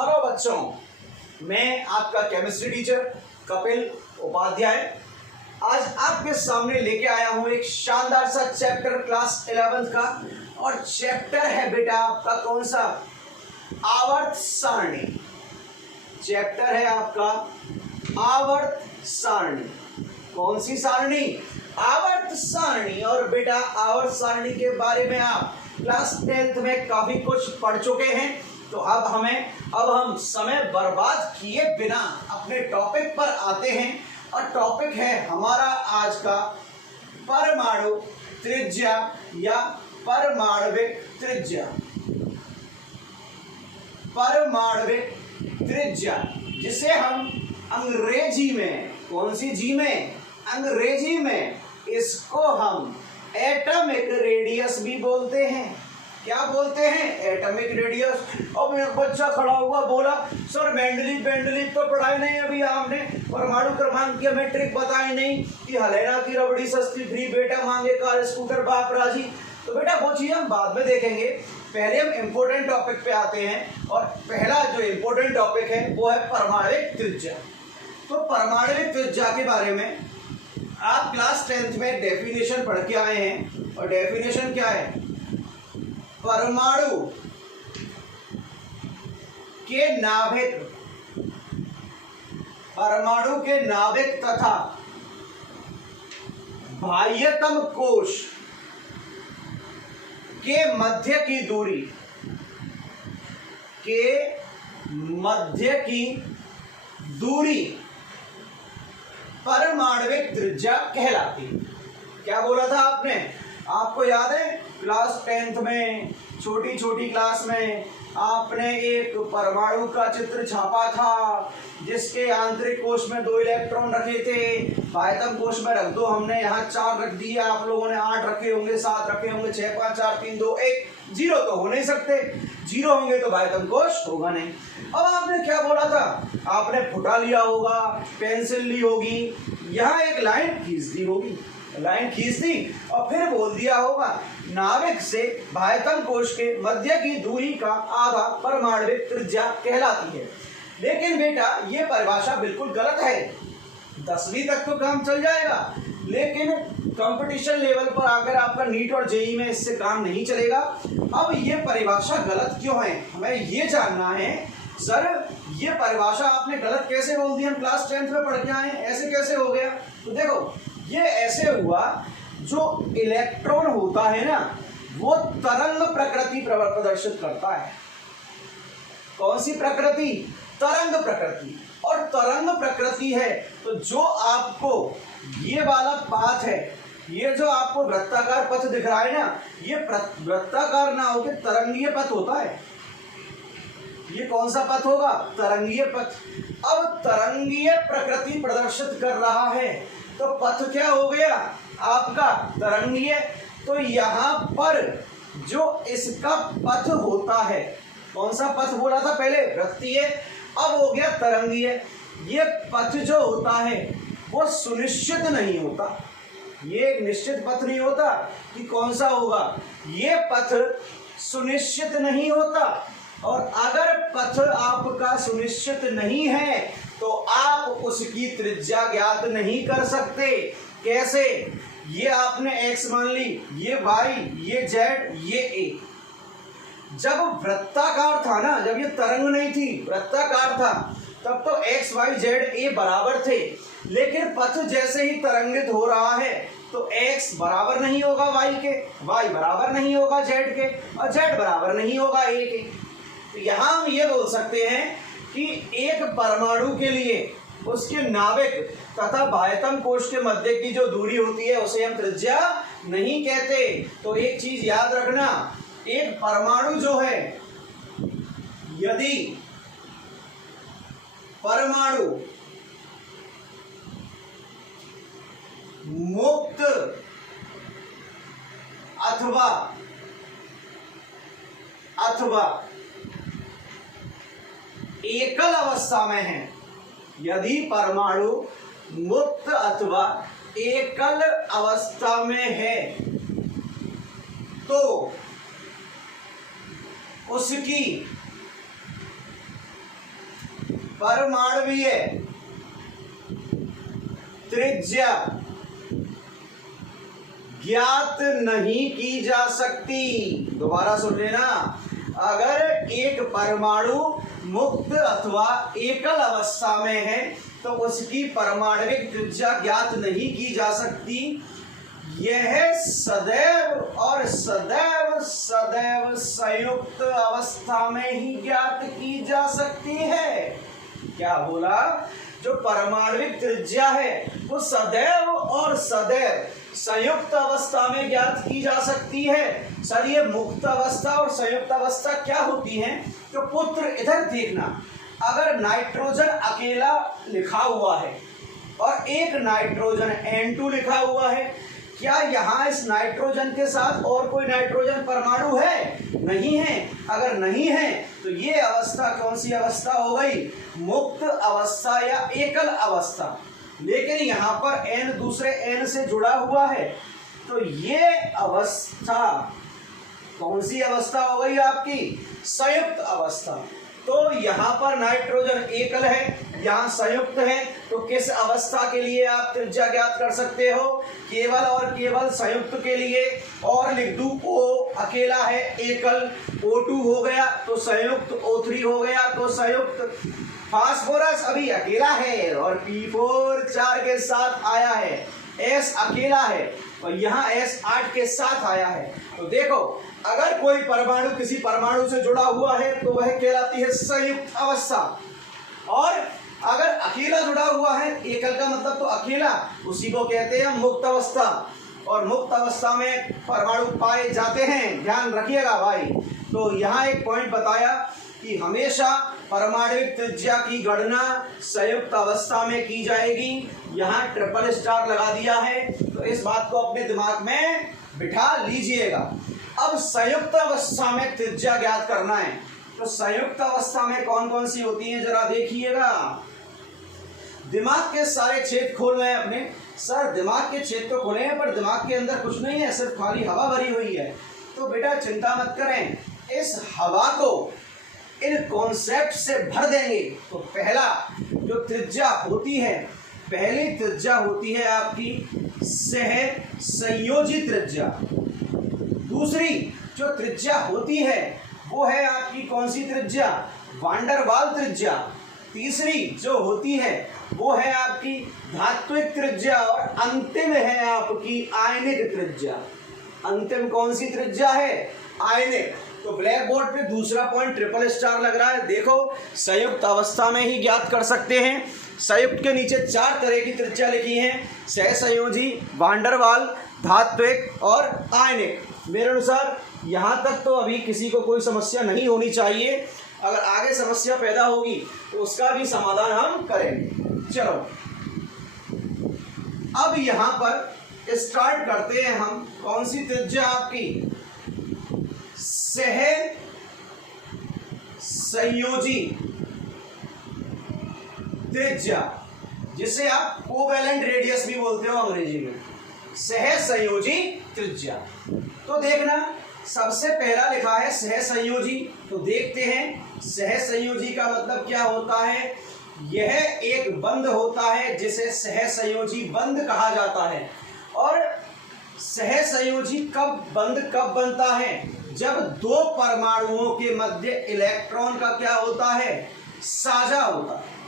Hello बच्चों, मैं आपका केमिस्ट्री टीचर कपिल उपाध्याय आज आपके सामने लेके आया हूं एक शानदार सा चैप्टर क्लास 11th का। और चैप्टर है बेटा आपका कौन सा? आवर्त सारणी। चैप्टर है आपका आवर्त सारणी। कौन सी सारणी? आवर्त सारणी। और बेटा आवर्त सारणी के बारे में आप क्लास 10th में काफी कुछ पढ़ चुके हैं, तो अब हम समय बर्बाद किए बिना अपने टॉपिक पर आते हैं। और टॉपिक है हमारा आज का परमाणु त्रिज्या या परमाणविक त्रिज्या। परमाणविक त्रिज्या जिसे हम अंग्रेजी में, कौन सी जी में? अंग्रेजी में इसको हम एटॉमिक रेडियस भी बोलते हैं। क्या बोलते हैं? Atomic radius. अब एक बच्चा खड़ा हुआ बोला, सर मेंडलीव तो पढ़ाई नहीं अभी आपने, परमाणु क्रमांक की हमें ट्रिक बताई नहीं कि हलेना की रबड़ी सस्ती फ्री, बेटा मांगे कार स्कूटर बाप राजी। तो बेटा वो चीज हम बाद में देखेंगे, पहले हम इम्पोर्टेंट टॉपिक पे आते हैं। और पहला जो इम्पोर्टेंट टॉपिक है वो है परमाणविक त्रिज्या। तो परमाणविक त्रिज्या के बारे में आप क्लास 10th में डेफिनेशन पढ़ के आए हैं। और डेफिनेशन क्या है? परमाणु के नाभिक, परमाणु के नाभिक तथा बाह्यतम कोश के मध्य की दूरी, के मध्य की दूरी परमाणविक त्रिज्या कहलाती है। क्या बोला था आपने? आपको याद है क्लास 10th में छोटी छोटी क्लास में आपने एक परमाणु का चित्र छापा था जिसके आंतरिक कोश में 2 इलेक्ट्रॉन रखे थे, बाह्यतम कोश में रख दो, हमने यहाँ 4 रख दिया, आप लोगों ने 8 रखे होंगे, 7 रखे होंगे, 6 5 4 3 2 1, 0 तो हो नहीं सकते, 0 होंगे तो बाह्यतम कोश होगा नहीं। अब आपने क्या बोला था? आपने फुटा लिया होगा, पेंसिल ली होगी, यहाँ एक लाइन खींच दी होगी, लाइन खींच दी और फिर बोल दिया होगा नाभिक से बाह्यतम कोश के मध्य की दूरी का आधा परमाणविक त्रिज्या कहलाती है। लेकिन बेटा ये परिभाषा बिल्कुल गलत है। 10वीं तक तो काम चल जाएगा, लेकिन कंपटीशन लेवल पर आकर आपका नीट और जेईई में इससे काम नहीं चलेगा। अब ये परिभाषा गलत क्यों है, हमें ये जानना है। सर ये परिभाषा आपने गलत कैसे बोल दी? हम क्लास 10th में पढ़ के आए, ऐसे कैसे हो गया? तो देखो ये ऐसे हुआ, जो इलेक्ट्रॉन होता है ना वो तरंग प्रकृति प्रदर्शित करता है। कौन सी प्रकृति? तरंग प्रकृति। और तरंग प्रकृति है तो जो आपको ये वाला पाथ है, ये जो आपको वृत्ताकार पथ दिख रहा है ना, ये वृत्ताकार ना होकर तरंगीय पथ होता है। ये कौन सा पथ होगा? तरंगीय पथ। अब तरंगीय प्रकृति प्रदर्शित कर रहा है तो पथ क्या हो गया आपका? तरंगीय। तो यहाँ पर जो इसका पथ होता है, कौन सा पथ बोला था पहले? वृत्तीय, अब हो गया तरंगीय। ये पथ जो होता है वो सुनिश्चित नहीं होता, ये एक निश्चित पथ नहीं होता कि कौन सा होगा, ये पथ सुनिश्चित नहीं होता। और अगर पथ आपका सुनिश्चित नहीं है तो आप उसकी त्रिज्या ज्ञात नहीं कर सकते। कैसे? ये आपने x मान ली, ये y, ये z, ये a। जब वृत्ताकार था ना, जब ये तरंग नहीं थी, वृत्ताकार था, तब तो x y z a बराबर थे। लेकिन पथ जैसे ही तरंगित हो रहा है तो x बराबर नहीं होगा y के, y बराबर नहीं होगा z के, और z बराबर नहीं होगा a के। तो यहाँ हम ये बोल सकते हैं कि एक परमाणु के लिए उसके नाभिक तथा बाह्यतम कोश के मध्य की जो दूरी होती है उसे हम त्रिज्या नहीं कहते। तो एक चीज याद रखना, एक परमाणु जो है, यदि परमाणु मुक्त अथवा एकल अवस्था में है, यदि परमाणु मुक्त अथवा एकल अवस्था में है तो उसकी परमाणुवीय त्रिज्या ज्ञात नहीं की जा सकती। दोबारा सुन लेना, अगर एक परमाणु मुक्त अथवा एकल अवस्था में है तो उसकी परमाणुविक त्रिज्या ज्ञात नहीं की जा सकती। यह सदैव और सदैव सदैव संयुक्त अवस्था में ही ज्ञात की जा सकती है। क्या बोला? जो परमाणुविक त्रिज्या है वो सदैव और सदैव संयुक्त अवस्था में ज्ञात की जा सकती है। सर ये मुक्त अवस्था और संयुक्त अवस्था क्या होती है? तो पुत्र इधर देखना, अगर नाइट्रोजन अकेला लिखा हुआ है और एक नाइट्रोजन N2 लिखा हुआ है, क्या यहाँ इस नाइट्रोजन के साथ और कोई नाइट्रोजन परमाणु है? नहीं है। अगर नहीं है तो ये अवस्था कौन सी अवस्था हो गई? मुक्त अवस्था या एकल अवस्था। लेकिन यहाँ पर N दूसरे N से जुड़ा हुआ है, तो ये अवस्था कौन सी अवस्था हो गई आपकी? संयुक्त अवस्था। तो यहाँ पर नाइट्रोजन एकल है, यहाँ संयुक्त है, तो किस अवस्था के लिए आप त्रिज्या ज्ञात कर सकते हो? केवल और केवल संयुक्त के लिए। और लिख दूं O अकेला है एकल, O2 हो गया तो संयुक्त, O3 हो गया तो संयुक्त। फास्फोरस अभी अकेला है और P4 4 के साथ आया है, S अकेला है और यहाँ S 8 के साथ आया है। तो देखो, अगर कोई परमाणु किसी परमाणु से जुड़ा हुआ है तो वह कहलाती है संयुक्त अवस्था, और अगर अकेला जुड़ा हुआ है, एकल का मतलब तो अकेला, उसी को कहते हैं मुक्त अवस्था। और मुक्त अवस्था में परमाणु पाए जाते हैं, ध्यान रखिएगा भाई। तो यहाँ एक पॉइंट बताया कि हमेशा परमाणुविक त्रिज्या की गणना संयुक्त अवस्था में की जाएगी। यहाँ ट्रिपल स्टार लगा दिया है, तो इस बात को अपने दिमाग में बिठा लीजिएगा। अब संयुक्त अवस्था में त्रिज्या ज्ञात करना है, तो संयुक्त अवस्था में कौन कौन सी होती है जरा देखिएगा। दिमाग के सारे छेद खोल रहे हैं अपने। सर दिमाग के छेद तो खोले हैं पर दिमाग के अंदर कुछ नहीं है, सिर्फ खाली हवा भरी हुई है। तो बेटा चिंता मत करें, इस हवा को इन कॉन्सेप्ट से भर देंगे। तो पहला जो त्रिज्या होती है, पहली त्रिज्या होती है आपकी सह संयोजी त्रिज्या। दूसरी जो त्रिज्या होती है वो है आपकी कौन सी त्रिज्या? वान डेर वाल त्रिज्या। तीसरी जो होती है वो है आपकी धात्विक त्रिज्या, और अंतिम है आपकी आयनिक त्रिज्या। अंतिम कौन सी त्रिज्या है? आयनिक। तो ब्लैक बोर्ड पे दूसरा पॉइंट ट्रिपल स्टार लग रहा है। देखो, संयुक्त अवस्था में ही ज्ञात कर सकते हैं। संयुक्त के नीचे 4 तरह की त्रिज्या लिखी हैं, सहसंयोजी, वान डेर वाल, धात्विक और आयनिक। मेरे अनुसार यहाँ तक तो अभी किसी को कोई समस्या नहीं होनी चाहिए। अगर आगे समस्या पैदा होगी तो उसका भी समाधान हम करेंगे। चलो अब यहाँ पर स्टार्ट करते हैं हम। कौन सी त्रिज्या आपकी? सह संयोजी त्रिज्या, जिसे आप कोवैलेंट रेडियस भी बोलते हो अंग्रेजी में, सह संयोजी त्रिज्या। तो देखना, सबसे पहला लिखा है सह संयोजी। तो देखते हैं सह संयोजी का मतलब क्या होता है। यह एक बंध होता है जिसे सह संयोजी बंध कहा जाता है। और सह संयोजी कब बनता है? जब दो परमाणुओं के मध्य इलेक्ट्रॉन का क्या होता है? साझा होता है।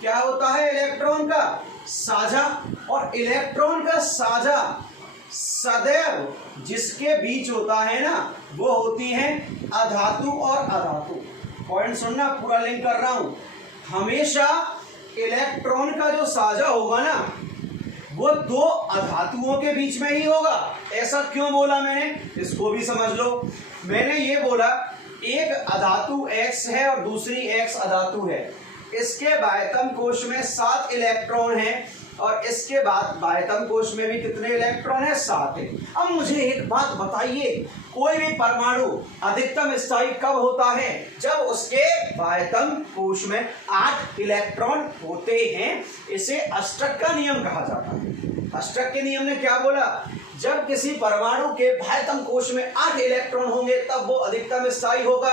क्या होता है? इलेक्ट्रॉन का साझा। और इलेक्ट्रॉन का साझा सदैव जिसके बीच होता है ना, वो होती है अधातु और अधातु। पॉइंट सुनना, पूरा लिंक कर रहा हूं। हमेशा इलेक्ट्रॉन का जो साझा होगा ना, वो 2 अधातुओं के बीच में ही होगा। ऐसा क्यों बोला मैंने, इसको भी समझ लो। मैंने ये बोला, एक अधातु X है और दूसरी X अधातु है। इसके बाह्यतम कोश में 7 इलेक्ट्रॉन हैं और इसके बाद बाह्यतम कोश में भी कितने इलेक्ट्रॉन है? 7 है। अब मुझे एक बात बताइए, कोई भी परमाणु अधिकतम स्थायी कब होता है? जब उसके बाह्यतम कोश में 8 इलेक्ट्रॉन होते हैं। इसे अष्टक का नियम कहा जाता है। अष्टक के नियम ने क्या बोला? जब किसी परमाणु के बाह्यतम कोश में 8 इलेक्ट्रॉन होंगे तब वो अधिकतम स्थायी होगा।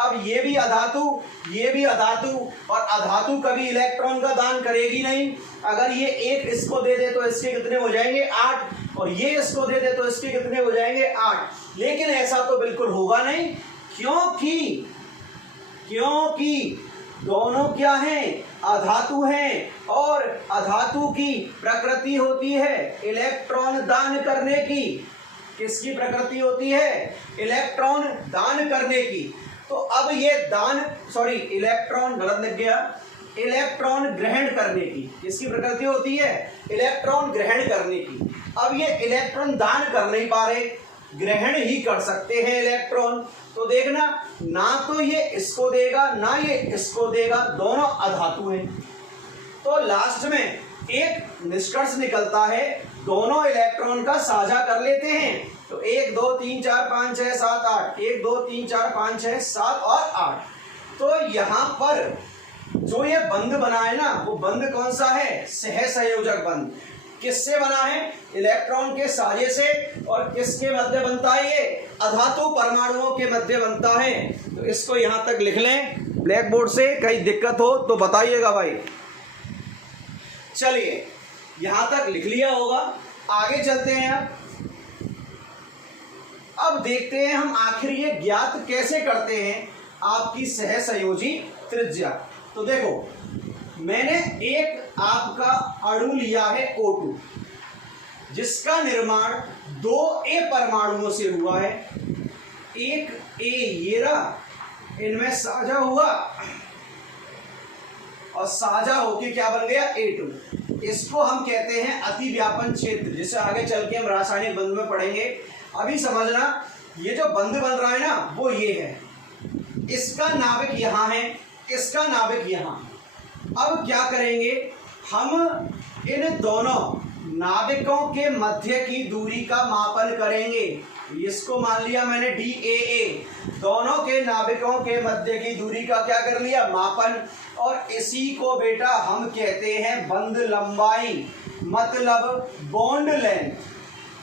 अब ये भी अधातु, और अधातु कभी इलेक्ट्रॉन का दान करेगी नहीं। अगर ये एक इसको दे दे तो इसके कितने हो जाएंगे 8, और ये इसको दे दे तो इसके कितने हो जाएंगे 8। लेकिन ऐसा तो बिल्कुल होगा नहीं, क्योंकि दोनों क्या हैं, अधातु हैं, और अधातु की प्रकृति होती है इलेक्ट्रॉन दान करने की। किसकी प्रकृति होती है, इलेक्ट्रॉन दान करने की। तो अब ये इलेक्ट्रॉन गलत लिख गया, इलेक्ट्रॉन ग्रहण करने की। किसकी प्रकृति होती है, इलेक्ट्रॉन ग्रहण करने की। अब ये इलेक्ट्रॉन दान कर नहीं पा रहे, ग्रहण ही कर सकते हैं इलेक्ट्रॉन। तो देखना, ना तो ये इसको देगा ना ये इसको देगा, दोनों अधातु हैं। तो लास्ट में एक निष्कर्ष निकलता है, दोनों इलेक्ट्रॉन का साझा कर लेते हैं। तो 1 2 3 4 5 6 7 8, 1 2 3 4 5 6 7 और 8। तो यहाँ पर जो ये बंध बना है ना, वो बंध कौन सा है, सहसंयोजक बंध। किससे बना है, इलेक्ट्रॉन के साझे से। और किसके मध्य बनता है, ये अधातु परमाणुओं के मध्य बनता है। तो इसको यहां तक लिख लें ब्लैक बोर्ड से, कहीं दिक्कत हो तो बताइएगा भाई। चलिए यहां तक लिख लिया होगा, आगे चलते हैं। अब देखते हैं हम आखिर ये ज्ञात कैसे करते हैं आपकी सहसंयोजी त्रिज्या। तो देखो, मैंने एक आपका अणु लिया है O2, जिसका निर्माण 2A परमाणुओं से हुआ है। एक A ये रहा, इनमें साझा हुआ और साझा होके क्या बन गया A2। इसको हम कहते हैं अतिव्यापन क्षेत्र, जिसे आगे चल के हम रासायनिक बंध में पढ़ेंगे। अभी समझना, ये जो बंध बन रहा है ना, वो ये है, इसका नाभिक यहां है, इसका नाभिक यहां। अब क्या करेंगे, हम इन दोनों नाभिकों के मध्य की दूरी का मापन करेंगे। इसको मान लिया मैंने DAA, दोनों के नाभिकों के मध्य की दूरी का क्या कर लिया, मापन। और इसी को बेटा हम कहते हैं बंध लंबाई, मतलब बॉन्ड लेंथ।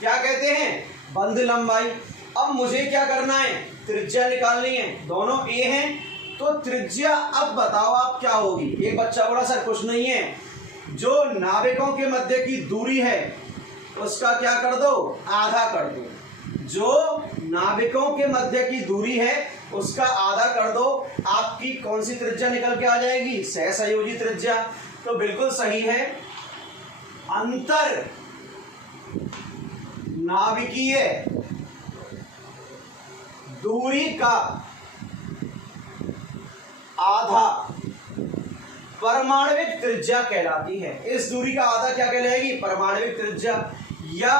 क्या कहते हैं, बंध लंबाई। अब मुझे क्या करना है, त्रिज्या निकालनी है। दोनों A हैं, तो त्रिज्या अब बताओ आप क्या होगी। एक बच्चा बोला सर कुछ नहीं है, जो नाभिकों के मध्य की दूरी है उसका क्या कर दो, आधा कर दो। जो नाभिकों के मध्य की दूरी है उसका आधा कर दो, आपकी कौन सी त्रिज्या निकल के आ जाएगी, सहसंयोजी त्रिज्या। तो बिल्कुल सही है, अंतर नाभिकीय दूरी का आधा परमाणविक त्रिज्या कहलाती है। इस दूरी का आधा क्या कहलाएगी, परमाणविक त्रिज्या। या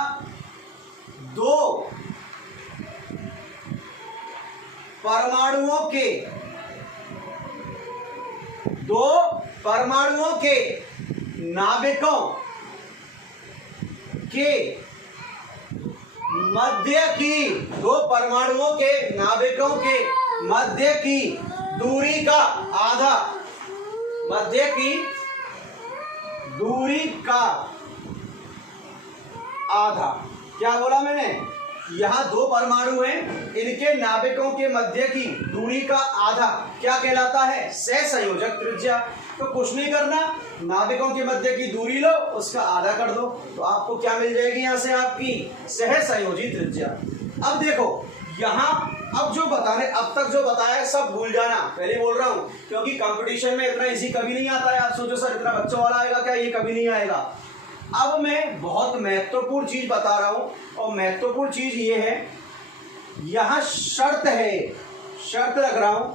दो परमाणुओं के नाभिकों के मध्य की, दो परमाणुओं के नाभिकों के मध्य की दूरी का आधा, मध्य की दूरी का आधा। क्या बोला मैंने, यहां दो परमाणु हैं, इनके नाभिकों के मध्य की दूरी का आधा क्या कहलाता है, सहसंयोजक त्रिज्या। तो कुछ नहीं करना, नाभिकों के मध्य की दूरी लो, उसका आधा कर दो, तो आपको क्या मिल जाएगी यहां से, आपकी सहसंयोजी त्रिज्या। अब देखो यहां, अब तक जो बताया सब भूल जाना, पहले बोल रहा हूं, क्योंकि कंपटीशन में इतना इजी कभी नहीं आता है। आप सोचो सर इतना बच्चों वाला आएगा क्या, ये कभी नहीं आएगा। अब मैं बहुत महत्वपूर्ण चीज बता रहा हूं, और महत्वपूर्ण चीज ये है, यहां शर्त है, शर्त रख रहा हूं,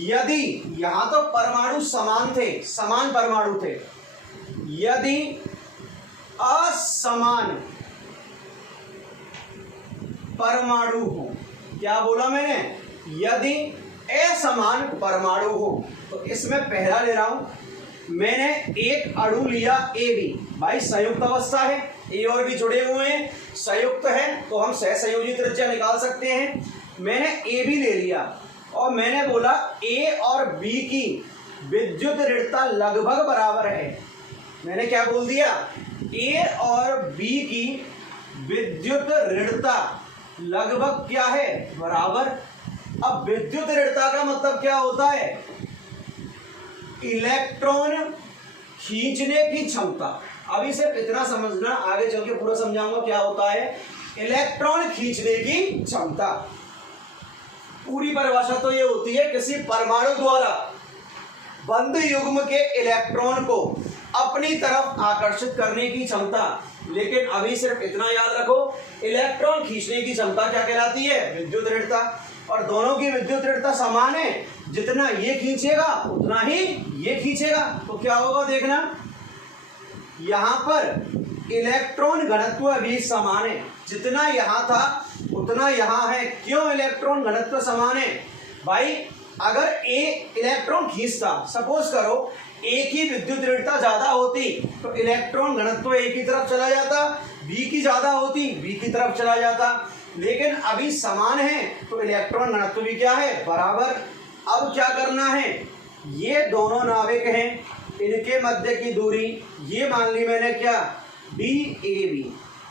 यदि यहां तो परमाणु समान थे, समान परमाणु थे, यदि असमान परमाणु हो, क्या बोला मैंने, यदि असमान परमाणु हो, तो इसमें पहला ले रहा हूं, मैंने एक अणु लिया AB, भाई संयुक्त अवस्था है, A और B जुड़े हुए हैं, संयुक्त है, तो हम सहसंयोजी त्रिज्या निकाल सकते हैं। मैंने AB ले लिया और मैंने बोला A और B की विद्युत ऋणता लगभग बराबर है। मैंने क्या बोल दिया, A और B की विद्युत ऋणता लगभग क्या है, बराबर। अब विद्युत ऋणता का मतलब क्या होता है? इलेक्ट्रॉन खींचने की क्षमता। अभी सिर्फ इतना समझना, आगे चल के पूरा समझाऊंगा क्या होता है इलेक्ट्रॉन खींचने की क्षमता। पूरी परिभाषा तो ये होती है किसी परमाणु द्वारा बंद युग्म के इलेक्ट्रॉन को अपनी तरफ आकर्षित करने की क्षमता। लेकिन अभी सिर्फ इतना याद रखो, इलेक्ट्रॉन खींचने की क्षमता क्या कहलाती है? विद्युत ऋणता। और दोनों की विद्युत ऋणता समान है, जितना ये खींचेगा उतना ही ये खींचेगा। तो क्या होगा देखना, यहां पर इलेक्ट्रॉन घनत्व भी समान है, जितना यहां था उतना यहां है। क्यों इलेक्ट्रॉन घनत्व समान है भाई? अगर ए इलेक्ट्रॉन खींचता, सपोज करो ए की विद्युत ऋणता ज्यादा होती तो इलेक्ट्रॉन घनत्व ए की तरफ चला जाता, बी की ज्यादा होती बी की तरफ चला जाता। लेकिन अभी समान है तो इलेक्ट्रॉन घनत्व भी क्या है? बराबर। अब क्या करना है, ये दोनों नाविक हैं, इनके मध्य की दूरी ये मान ली मैंने क्या? D A B.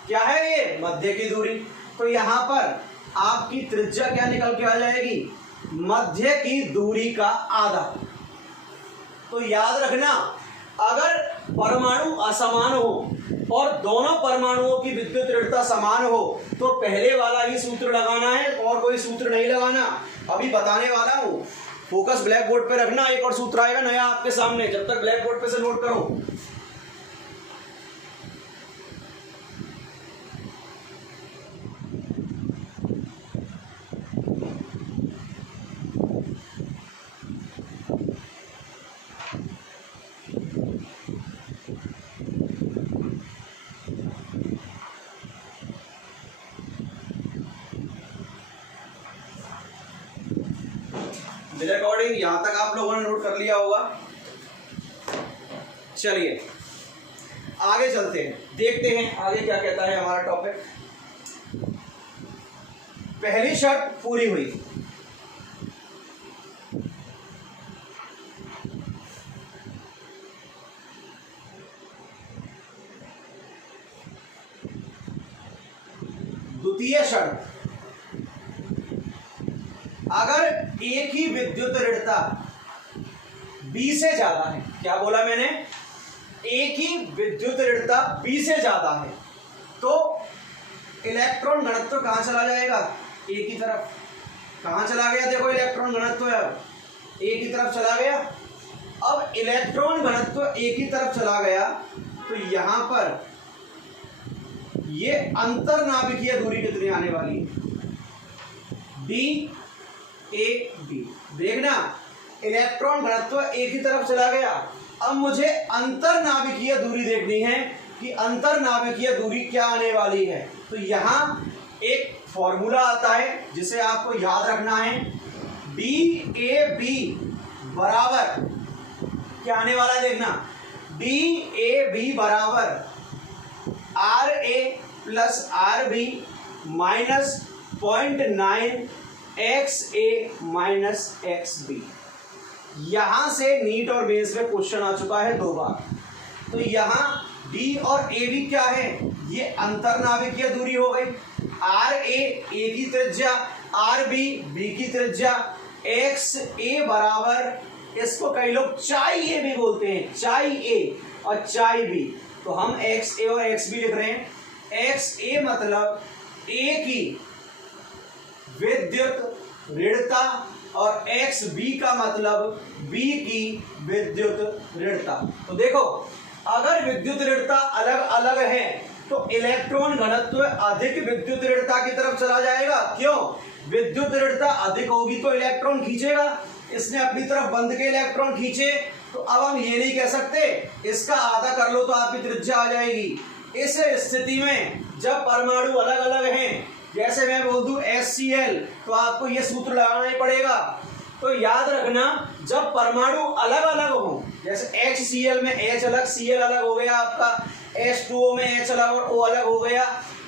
क्या है ये? मध्य की दूरी। तो यहां पर आपकी त्रिज्या क्या निकल के आ जाएगी? मध्य की दूरी का आधा। तो याद रखना, अगर परमाणु असमान हो और दोनों परमाणुओं की विद्युत ऋणता समान हो तो पहले वाला ही सूत्र लगाना है और कोई सूत्र नहीं लगाना। अभी बताने वाला हूं, फोकस ब्लैक बोर्ड पे रखना। एक और सूत्र आएगा नया आपके सामने, जब तक ब्लैक बोर्ड पे से नोट करो। मेरे अकॉर्डिंग यहां तक आप लोगों ने नोट कर लिया होगा। चलिए आगे चलते हैं, देखते हैं आगे क्या कहता है हमारा टॉपिक। पहली शर्त पूरी हुई, द्वितीय शर्त, अगर ए की विद्युत ऋणता बी से ज्यादा है। क्या बोला मैंने? ए की विद्युत ऋणता बी से ज्यादा है तो इलेक्ट्रॉन घनत्व कहां चला जाएगा? ए की तरफ। कहां चला गया? देखो इलेक्ट्रॉन घनत्व है ए की तरफ चला गया। अब इलेक्ट्रॉन घनत्व ए की तरफ चला गया तो यहां पर ये अंतर नाभिकीय दूरी कितनी आने वाली है? D A B. देखना, इलेक्ट्रॉन घनत्व ए की तरफ चला गया। अब मुझे अंतर नाभिकीय दूरी देखनी है कि अंतर नाभिकीय दूरी क्या आने वाली है। तो यहां एक फॉर्मूला आता है जिसे आपको याद रखना है, डी ए बी बराबर क्या आने वाला है? देखना, डी ए बी बराबर R A plus R B minus 0.9 X A minus X B. यहां से नीट और बेस में क्वेश्चन आ चुका है 2 बार। तो यहां डी और ए बी क्या है? ये अंतरनाभिकीय दूरी हो गई। आर ए की त्रिज्या, आर बी बी की त्रिज्या, एक्स ए बराबर, इसको कई लोग चाई ए भी बोलते हैं, चाई ए और चाई बी। तो हम एक्स ए और एक्स बी लिख रहे हैं। एक्स ए मतलब ए की विद्युत ऋणता और एक्स बी का मतलब बी की विद्युत ऋणता। तो देखो, अगर विद्युत ऋणता अलग अलग है तो इलेक्ट्रॉन घनत्व अधिक विद्युत ऋणता की तरफ चला जाएगा। क्यों? विद्युत ऋणता अधिक होगी तो इलेक्ट्रॉन खींचेगा। इसने अपनी तरफ बंद के इलेक्ट्रॉन खींचे तो अब हम ये नहीं कह सकते इसका आधा कर लो तो आपकी त्रिज्या आ जाएगी। इस स्थिति में जब परमाणु अलग अलग हैं, जैसे मैं बोल दूं HCl, तो आपको यह सूत्र लगाना ही पड़ेगा। तो याद रखना, जब परमाणु अलग अलग हो, जैसे HCl में H अलग Cl अलग हो गया आपका, H2O में H अलग और O अलग हो गया,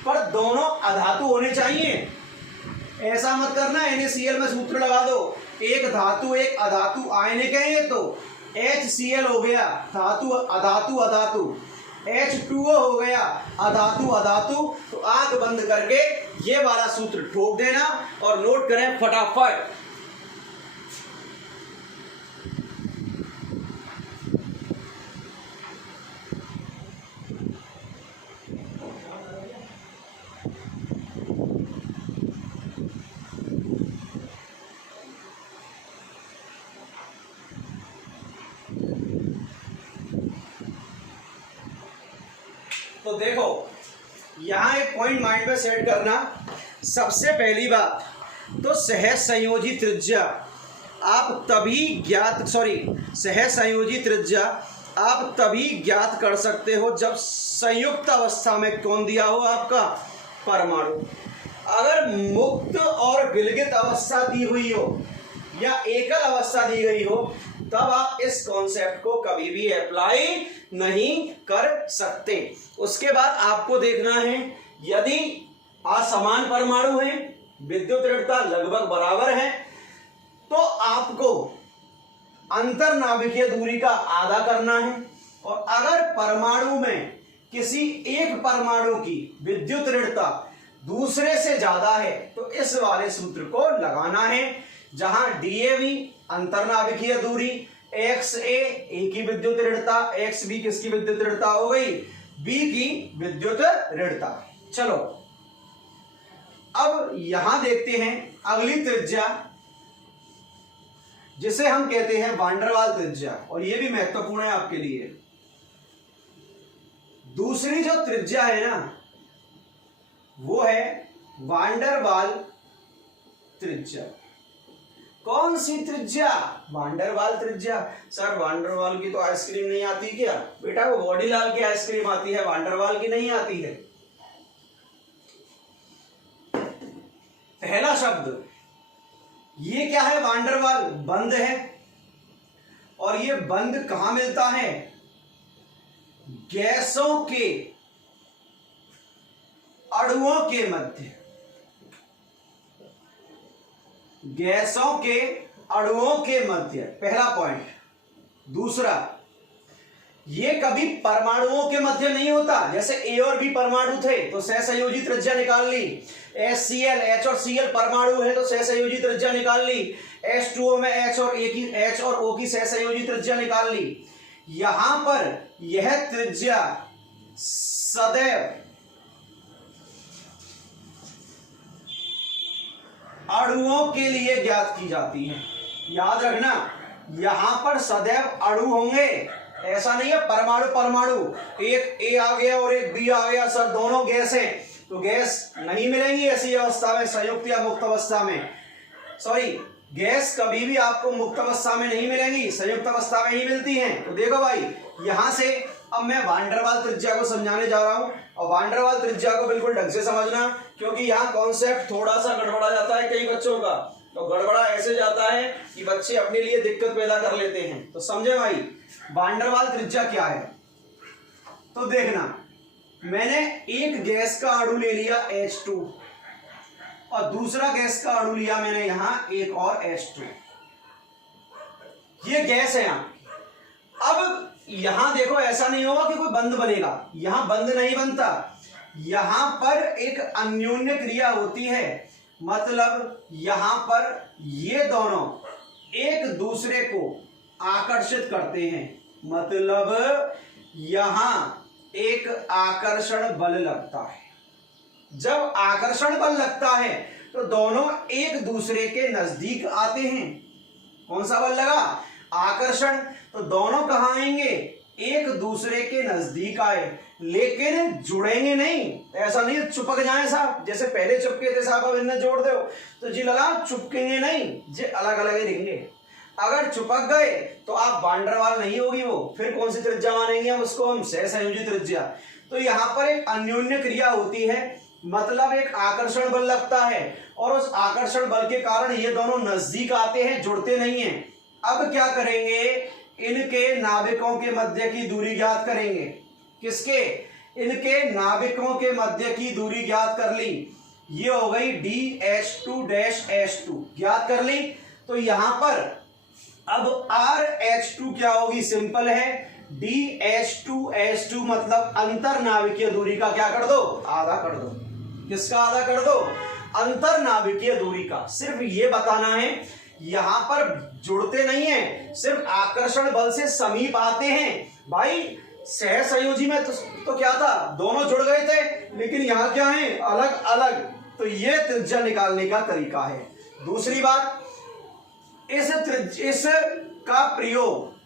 पर दोनों अधातु होने चाहिए। ऐसा मत करना NaCl में सूत्र लगा दो, एक धातु एक अधातु आयनिक है ये, तो HCl हो गया धातु अधातु अधातु, H2O हो गया अधातु अधातु। तो आंख बंद करके ये वाला सूत्र ठोक देना और नोट करें फटाफट। तो देखो यहां एक पॉइंट माइंड में सेट करना। सबसे पहली बात तो सहज संयोजी त्रिज्या आप तभी ज्ञात कर सकते हो जब संयुक्त अवस्था में कौन दिया हो, आपका परमाणु। अगर मुक्त और विलगित अवस्था दी हुई हो या एकल अवस्था दी गई हो तब आप इस कॉन्सेप्ट को कभी भी अप्लाई नहीं कर सकते। उसके बाद आपको देखना है यदि असमान परमाणु हैं, विद्युत ऋणता लगभग बराबर है, तो आपको अंतरनाभिकीय दूरी का आधा करना है। और अगर परमाणु में किसी एक परमाणु की विद्युत ऋणता दूसरे से ज्यादा है तो इस वाले सूत्र को लगाना है, जहां DAV अंतरनाभिकीय दूरी, XA A की विद्युत ऋणता, XB किसकी विद्युत ऋणता हो गई, B की विद्युत ऋणता। चलो अब यहां देखते हैं अगली त्रिज्या जिसे हम कहते हैं वान डेर वाल त्रिज्या, और यह भी महत्वपूर्ण है आपके लिए। दूसरी जो त्रिज्या है ना वो है वान डेर वाल त्रिज्या। कौन सी त्रिज्या, वान डेर वाल त्रिज्या। सर वान डेर वाल की तो आइसक्रीम नहीं आती क्या? बेटा वो बॉडीलाल की आइसक्रीम आती है, वान डेर वाल की नहीं आती है। पहला शब्द ये क्या है, वान डेर वाल बंद है, और ये बंद कहां मिलता है, गैसों के अणुओं के मध्य, गैसों के अणुओं के मध्य, पहला पॉइंट। दूसरा, ये कभी परमाणुओं के मध्य नहीं होता। जैसे A और B परमाणु थे तो सहसंयोजी त्रिज्या निकाल ली, HCl H और Cl परमाणु है तो सहसंयोजी त्रिज्या निकाल ली, H2O में H और O की सहसंयोजी त्रिज्या निकाल ली। यहां पर यह त्रिज्या सदैव अणुओं के लिए ज्ञात की जाती है। याद रखना यहां पर सदैव अणु होंगे, ऐसा नहीं है परमाणु परमाणु, एक A आ गया और एक B आ गया, सर दोनों गैस हैं तो गैस नहीं मिलेंगी ऐसी अवस्था में, संयुक्त या मुक्त अवस्था में। सॉरी, गैस कभी भी आपको मुक्त अवस्था में नहीं मिलेंगी, संयुक्त अवस्था में ही मिलती हैं। तो देखो भाई यहां से अब मैं वान डेर वाल त्रिज्या को समझाने जा रहा हूं, और वान डेर वाल त्रिज्या को बिल्कुल ढंग से समझना, क्योंकि यहाँ कॉन्सेप्ट थोड़ा सा गड़बड़ा जाता है कई बच्चों का। तो गड़बड़ा ऐसे जाता है कि बच्चे अपने लिए दिक्कत पैदा कर लेते हैं। तो समझे भाई वान डेर वाल त्रिज्या क्या है। तो देखना, मैंने एक गैस का अणु ले लिया H2 और दूसरा गैस का अणु लिया मैंने यहां एक और H2। ये गैस है यहां। अब यहां देखो ऐसा नहीं होगा कि कोई बंध बनेगा, यहां बंध नहीं बनता, यहां पर एक अन्योन्य क्रिया होती है। मतलब यहां पर ये दोनों एक दूसरे को आकर्षित करते हैं, मतलब यहां एक आकर्षण बल लगता है। जब आकर्षण बल लगता है तो दोनों एक दूसरे के नजदीक आते हैं। कौन सा बल लगा, आकर्षण। तो दोनों कहां आएंगे, एक दूसरे के नजदीक आए, लेकिन जुड़ेंगे नहीं। ऐसा नहीं चिपक जाए साहब, जैसे पहले चिपके थे साहब अब इन्हें जोड़ दो तो जी लगा चिपकेंगे नहीं, जे अलग अलग ही रहेंगे। अगर चिपक गए तो आप वान डेर वाल नहीं होगी वो, फिर कौन सी त्रिज्या मानेंगे हम उसको, हम सहसंयोजी त्रिज्या। तो यहां पर एक अन्योन्य क्रिया होती है, मतलब एक आकर्षण बल लगता है, और उस आकर्षण बल के कारण ये दोनों नजदीक आते हैं, जुड़ते नहीं हैं। अब क्या करेंगे, इनके नाभिकों के मध्य की दूरी ज्ञात करेंगे। किसके, इनके नाभिकों के मध्य की दूरी ज्ञात कर ली, ये हो गई DH2-H2 ज्ञात कर ली। तो यहां पर अब RH2 क्या होगी, सिंपल है, DH2H2 मतलब अंतर नाभिकीय दूरी का क्या कर दो, आधा कर दो। किसका आधा कर दो, अंतर नाभिकीय दूरी का। सिर्फ ये बताना है यहां पर जुड़ते नहीं है, सिर्फ आकर्षण बल से समीप आते हैं। भाई सहसंयोजी में तो क्या था, दोनों जुड़ गए थे, लेकिन यहां क्या है, अलग अलग। तो ये त्रिज्या निकालने का तरीका है। दूसरी बात, इस का प्रयोग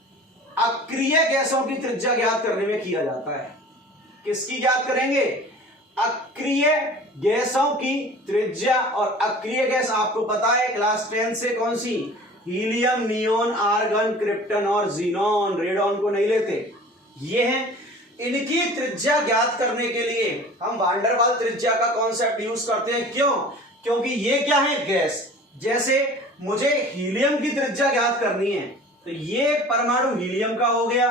अक्रिय गैसों की त्रिज्या ज्ञात करने में किया जाता है। किसकी ज्ञात करेंगे? अक्रिय गैसों की त्रिज्या। और अक्रिय गैस आपको पता है क्लास 10 से कौन सी? हीलियम, नियोन, आर्गन, क्रिप्टन और जीनोन। रेडॉन को नहीं लेते। ये हैं। इनकी त्रिज्या ज्ञात करने के लिए हम वांडर वाल त्रिज्या का कॉन्सेप्ट यूज करते हैं। क्यों? क्योंकि ये क्या है? गैस। जैसे मुझे हीलियम की त्रिज्या ज्ञात करनी है, तो ये एक परमाणु हीलियम का हो गया,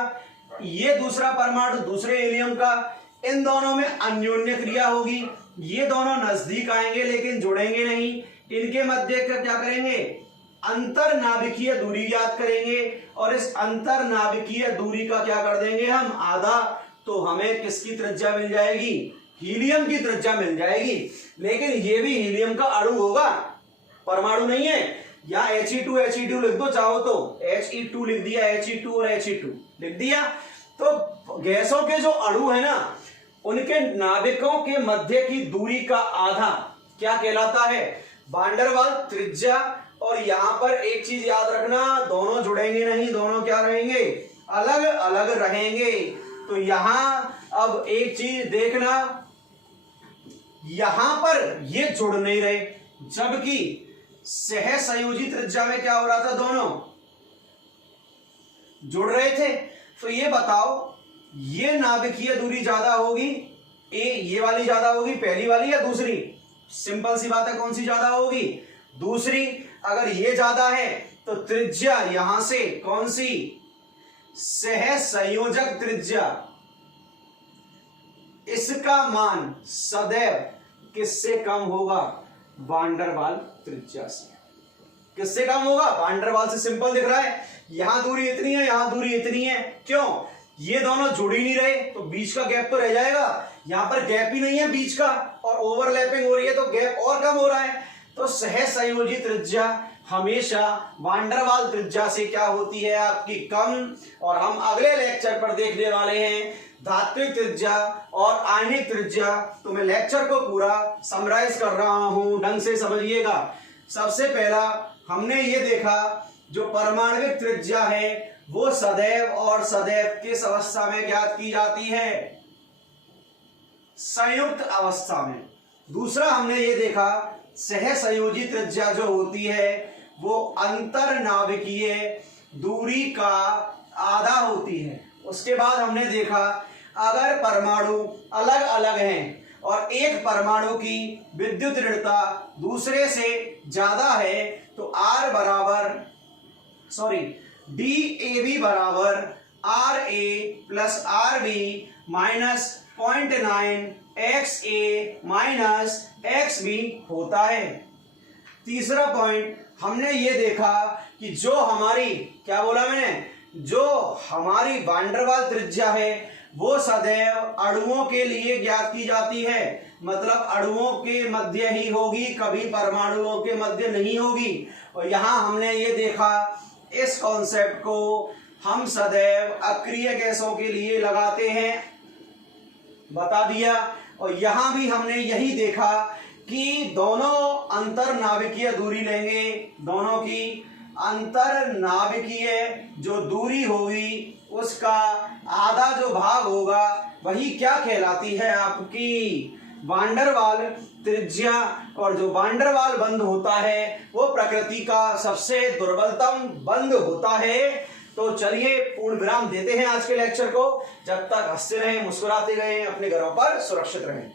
ये दूसरा परमाणु दूसरे हीलियम का, इन दोनों में अन्योन्य क्रिया होगी, ये दोनों नजदीक आएंगे लेकिन जुड़ेंगे नहीं। इनके मध्य का क्या करेंगे? अंतर नाभिकीय दूरी ज्ञात करेंगे और इस अंतर नाभिकीय दूरी का क्या कर देंगे हम? आधा। तो हमें किसकी त्रिज्या मिल जाएगी? हीलियम की त्रिज्या मिल जाएगी। लेकिन ये भी हीलियम का अणु होगा, परमाणु नहीं है। या He2 लिख दो चाहो तो, He2 लिख दिया, He2 और He2 लिख दिया। तो गैसों के जो अणु है ना, उनके नाभिकों के मध्य की दूरी का आधा क्या कहलाता है? वान डेर वाल त्रिज्या। और यहां पर एक चीज याद रखना, दोनों जुड़ेंगे नहीं, दोनों क्या रहेंगे? अलग अलग रहेंगे। तो यहां अब एक चीज देखना, यहां पर ये जुड़ नहीं रहे, जबकि सहसंयोजी त्रिज्या में क्या हो रहा था? दोनों जुड़ रहे थे। तो ये बताओ, ये नाभिकीय दूरी ज्यादा होगी, ये वाली ज्यादा होगी पहली वाली या दूसरी? सिंपल सी बात है, कौन सी ज्यादा होगी? दूसरी। अगर ये ज्यादा है तो त्रिज्या यहां से कौन सी? सहसंयोजक त्रिज्या। इसका मान सदैव किससे कम होगा? वान डेर वाल त्रिज्या से। किससे कम होगा? वान डेर वाल से। सिंपल दिख रहा है, यहां दूरी इतनी है, यहां दूरी इतनी है। क्यों? ये दोनों जुड़ ही नहीं रहे, तो बीच का गैप तो रह जाएगा। यहां पर गैप ही नहीं है बीच का, और ओवरलैपिंग हो रही है, तो गैप और कम हो रहा है। तो सहसंयोजी त्रिज्या हमेशा वान डेर वाल त्रिज्या से क्या होती है? आपकी कम। और हम अगले लेक्चर पर देखने वाले हैं धात्विक त्रिज्या और आयनिक त्रिज्या। तो मैं लेक्चर को पूरा समराइज कर रहा हूं, ढंग से समझिएगा। सबसे पहला हमने ये देखा, जो परमाणविक त्रिज्या है वो सदैव और सदैव किस अवस्था में ज्ञात की जाती है? संयुक्त अवस्था में। दूसरा हमने ये देखा, सहसंयोजी त्रिज्या जो होती है वो अंतर नाभिकीय दूरी का आधा होती है। उसके बाद हमने देखा, अगर परमाणु अलग अलग हैं और एक परमाणु की विद्युत ऋणता दूसरे से ज्यादा है, तो DAB बराबर RA plus RB minus 0.9 XA minus XB होता है। तीसरा पॉइंट हमने ये देखा कि जो हमारी, क्या बोला मैंने? जो हमारी वान डेर वाल त्रिज्या है वो सदैव अणुओं के लिए ज्ञात की जाती है। मतलब अणुओं के मध्य ही होगी, कभी परमाणुओं के मध्य नहीं होगी। और यहां हमने ये देखा, इस कॉन्सेप्ट को हम सदैव अक्रिय गैसों के लिए लगाते हैं, बता दिया। और यहां भी हमने यही देखा कि दोनों अंतर नाभिकीय दूरी लेंगे, दोनों की अंतर नाभिकीय जो दूरी होगी उसका आधा जो भाग होगा वही क्या कहलाती है? आपकी वान डेर वाल त्रिज्या। और जो वान डेर वाल बंध होता है वो प्रकृति का सबसे दुर्बलतम बंध होता है। तो चलिए पूर्ण विराम देते हैं आज के लेक्चर को। जब तक हंसते रहें, मुस्कुराते रहें, अपने घरों पर सुरक्षित रहें।